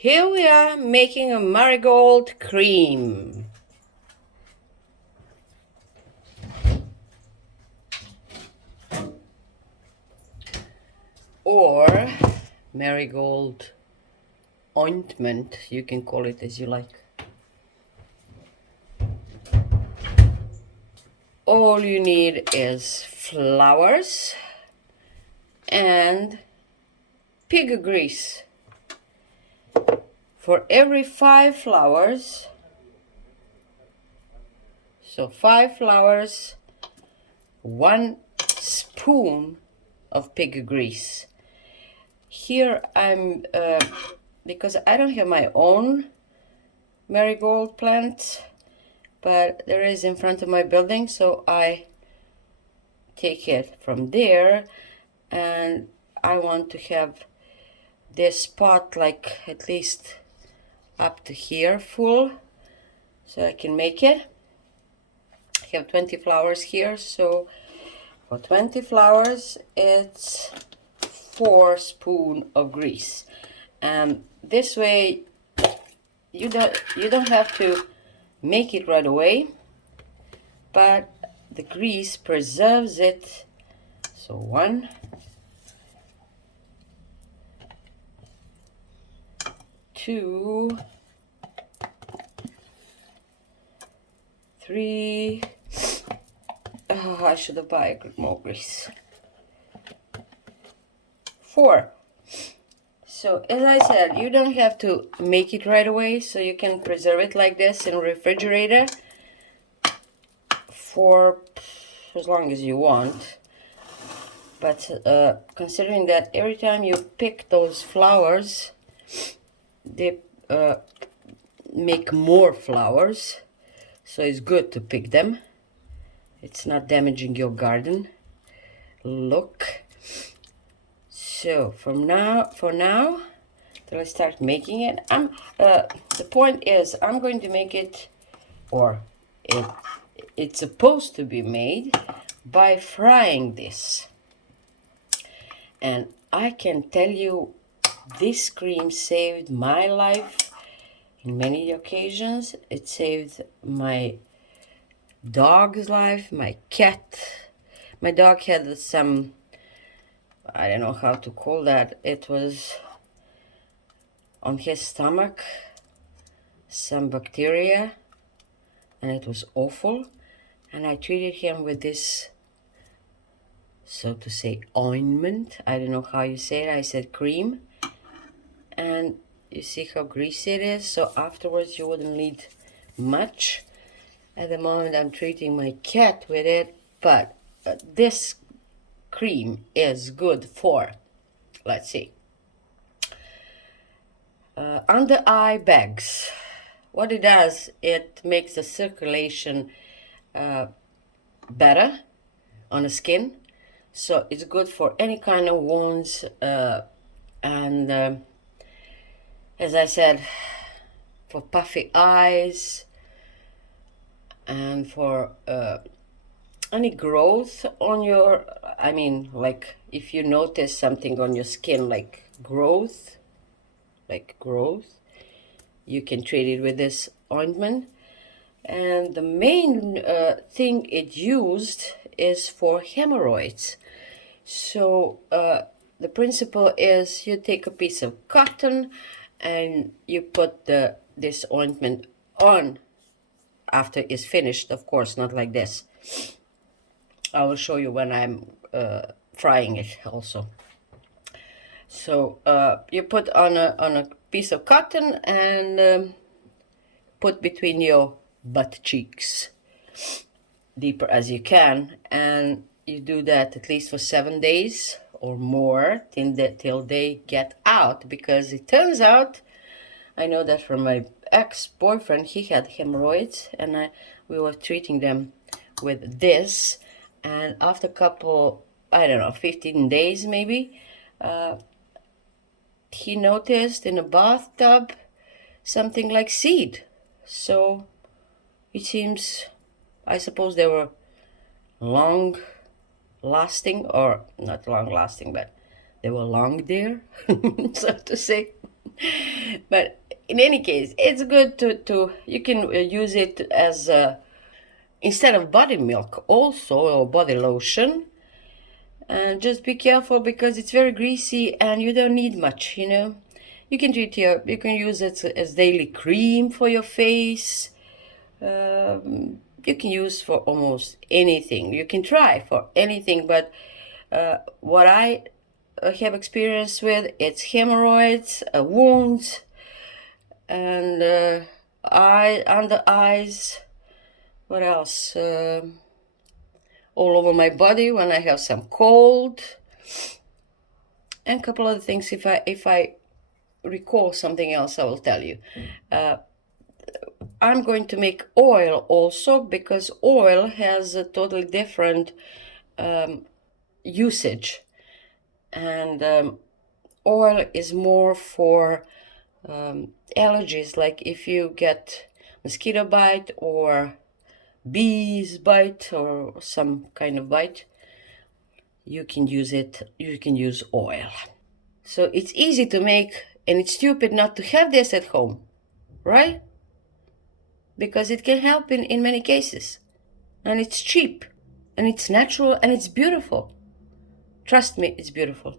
Here we are making a marigold cream. Or marigold ointment, you can call it as you like. All you need is flowers and pig grease. For every 5 flowers, so 5 flowers, 1 spoon of pig grease. Here I'm, because I don't have my own marigold plant, but there is in front of my building, so I take it from there, and I want to have this pot like at least up to here full, so I can make it. I have 20 flowers here, so for 20 flowers it's 4 spoons of grease, and this way you don't have to make it right away, but the grease preserves it. So 1, 2, 3. Oh, I should have bought more grease. 4. So as I said, you don't have to make it right away, so you can preserve it like this in a refrigerator for as long as you want. But considering that every time you pick those flowers, they make more flowers, so it's good to pick them. It's not damaging your garden. Look. So for now, till I start making it, the point is I'm going to make it, or it's supposed to be made by frying this. And I can tell you, this cream saved my life in many occasions. It saved my dog's life, my cat. My dog had some, I don't know how to call that. It was on his stomach, some bacteria, and it was awful. And I treated him with this, so to say, ointment. I don't know how you say it. I said cream. And you see how greasy it is, so afterwards you wouldn't need much. At the moment I'm treating my cat with it, but this cream is good for, let's see, under eye bags. What it does, it makes the circulation better on the skin, so it's good for any kind of wounds, and as I said, for puffy eyes, and for any growth on your, I mean, like if you notice something on your skin like growth, you can treat it with this ointment. And the main thing it used is for hemorrhoids. So the principle is you take a piece of cotton and you put this ointment on after it's finished, of course, not like this. I will show you when I'm frying it also. So you put on a piece of cotton and put between your butt cheeks, deeper as you can, and you do that at least for 7 days or more till they get out, because it turns out, I know that from my ex-boyfriend, he had hemorrhoids, and we were treating them with this, and after a couple, I don't know, 15 days maybe, he noticed in a bathtub something like seed. So it seems, I suppose they were long lasting, or not long lasting, but they were long there, so to say. But in any case, it's good to you can use it as instead of body milk also, or body lotion. And just be careful because it's very greasy and you don't need much, you know. You can use it as daily cream for your face. You can use for almost anything. You can try for anything, but what I have experience with, it's hemorrhoids, wounds, and under eyes. What else? All over my body when I have some cold, and a couple other things. If I recall something else, I will tell you. I'm going to make oil also, because oil has a totally different usage, and oil is more for allergies, like if you get mosquito bite or bees bite or some kind of bite, you can use oil. So it's easy to make, and it's stupid not to have this at home, right? Because it can help in many cases, and it's cheap, and it's natural, and it's beautiful. Trust me, it's beautiful.